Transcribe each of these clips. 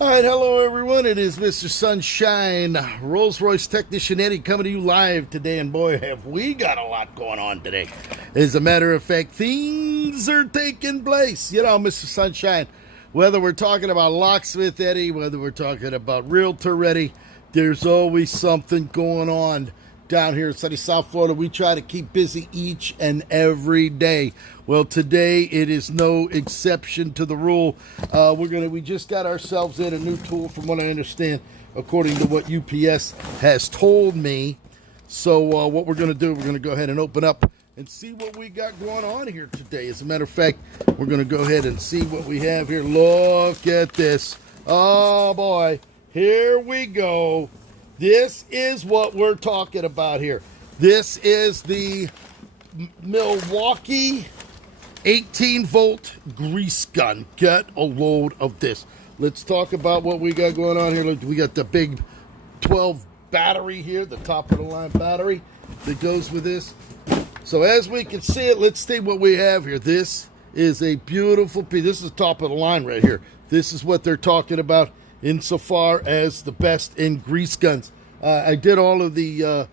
All right, hello everyone. It is Mr. Sunshine, Rolls-Royce Technician Eddie, coming to you live today. And boy, have we got a lot going on today. As a matter of fact, things are taking place. You know, Mr. Sunshine, whether we're talking about Locksmith Eddie, whether we're talking about Realtor Eddie, there's always something going on down here in sunny South Florida. We try to keep busy each and every day. Well, today it is no exception to the rule. We just got ourselves in a new tool, from what I understand, according to what UPS has told me. So what we're going to do, we're going to go ahead and open up and see what we got going on here today. As a matter of fact, we're going to go ahead and see what we have here. Look at this. Oh boy, here we go. This is what we're talking about here. This is the Milwaukee 18-volt grease gun. Get a load of this. Let's talk about what we got going on here. Look, we got the big 12 battery here, the top of the line battery that goes with this. So as we can see it, let's see what we have here. This is a beautiful piece. This is top of the line right here. This is what they're talking about insofar as the best in grease guns. I did all of the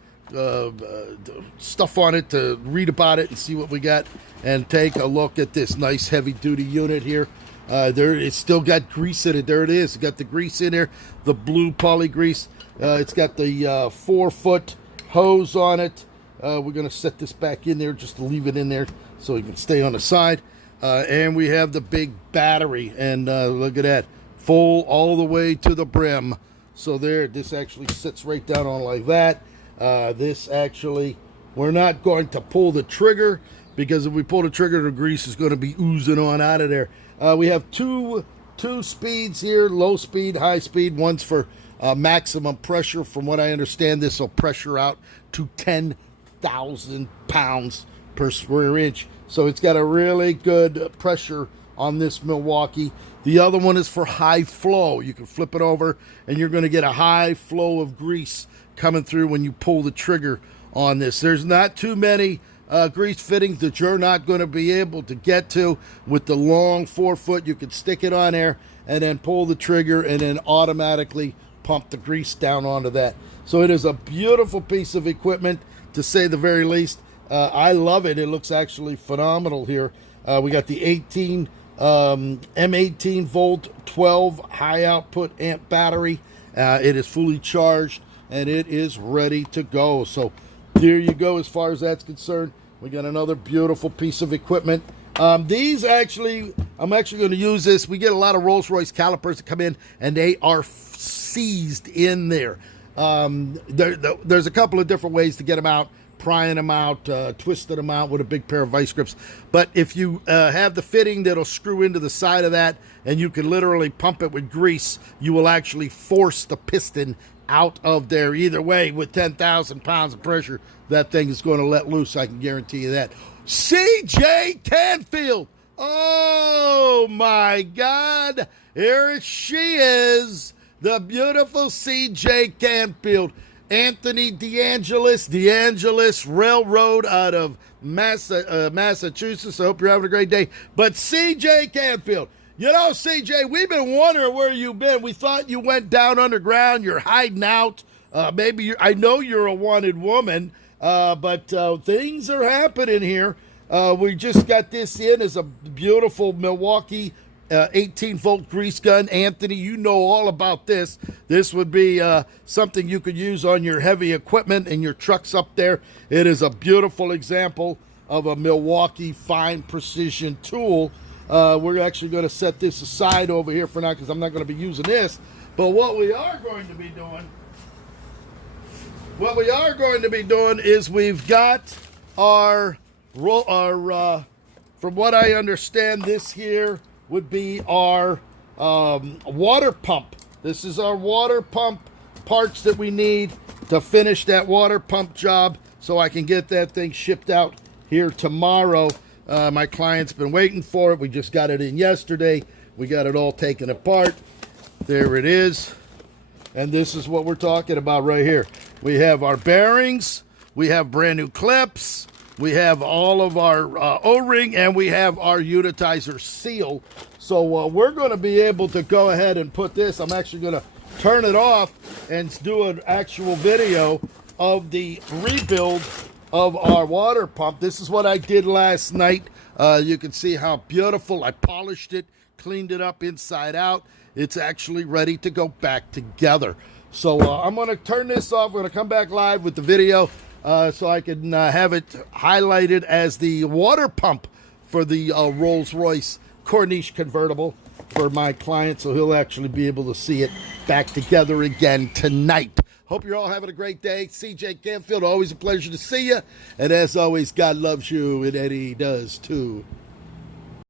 stuff on it to read about it and see what we got, and take a look at this nice heavy duty unit here. It's still got grease in it. There it is. It's got the grease in there, the blue poly grease. It's got the 4-foot hose on it. We're going to set this back in there just to leave it in there so it can stay on the side. And we have the big battery, and look at that, full all the way to the brim. So there, this actually sits right down on like that. This actually, we're not going to pull the trigger, because if we pull the trigger, the grease is going to be oozing on out of there. We have two speeds here, low speed, high speed. One's for maximum pressure. From what I understand, this will pressure out to 10,000 pounds per square inch. So it's got a really good pressure on this Milwaukee. The other one is for high flow. You can flip it over and you're going to get a high flow of grease coming through when you pull the trigger on this. There's not too many grease fittings that you're not going to be able to get to. With the long 4-foot, you can stick it on there and then pull the trigger and then automatically pump the grease down onto that. So it is a beautiful piece of equipment, to say the very least. I love it. It looks actually phenomenal here. We got the M18 volt 12 high output amp battery. It is fully charged and it is ready to go. So there you go. As far as that's concerned, we got another beautiful piece of equipment. These actually, I'm actually going to use this. We get a lot of Rolls-Royce calipers that come in and they are seized in there. There's a couple of different ways to get them out. Prying them out, twisting them out with a big pair of vice grips. But if you have the fitting that'll screw into the side of that, and you can literally pump it with grease, you will actually force the piston out of there. Either way, with 10,000 pounds of pressure, that thing is going to let loose. I can guarantee you that. CJ Canfield. Oh my God. Here she is. The beautiful CJ Canfield. Anthony DeAngelis Railroad out of Massachusetts. I hope you're having a great day. But CJ Canfield, you know, CJ, we've been wondering where you've been. We thought you went down underground. You're hiding out. I know you're a wanted woman, but things are happening here. We just got this in as a beautiful Milwaukee 18-volt grease gun. Anthony, you know all about this. This would be something you could use on your heavy equipment and your trucks up there. It is a beautiful example of a Milwaukee fine precision tool. We're actually going to set this aside over here for now, because I'm not going to be using this. But what we are going to be doing, is we've got our from what I understand, this here would be our water pump. This is our water pump parts that we need to finish that water pump job, so I can get that thing shipped out here tomorrow. My client's been waiting for it. We just got it in yesterday. We got it all taken apart. There it is. And this is what we're talking about right here. We have our bearings. We have brand new clips. We have all of our O-ring, and we have our unitizer seal. So we're going to be able to go ahead and put this. I'm actually going to turn it off and do an actual video of the rebuild of our water pump. This is what I did last night. You can see how beautiful. I polished it, cleaned it up inside out. It's actually ready to go back together. So I'm going to turn this off. We're going to come back live with the video so I can have it highlighted as the water pump for the Rolls-Royce Corniche convertible for my client, so he'll actually be able to see it back together again tonight. Hope you're all having a great day. CJ Canfield, always a pleasure to see you. And as always, God loves you, and Eddie does too.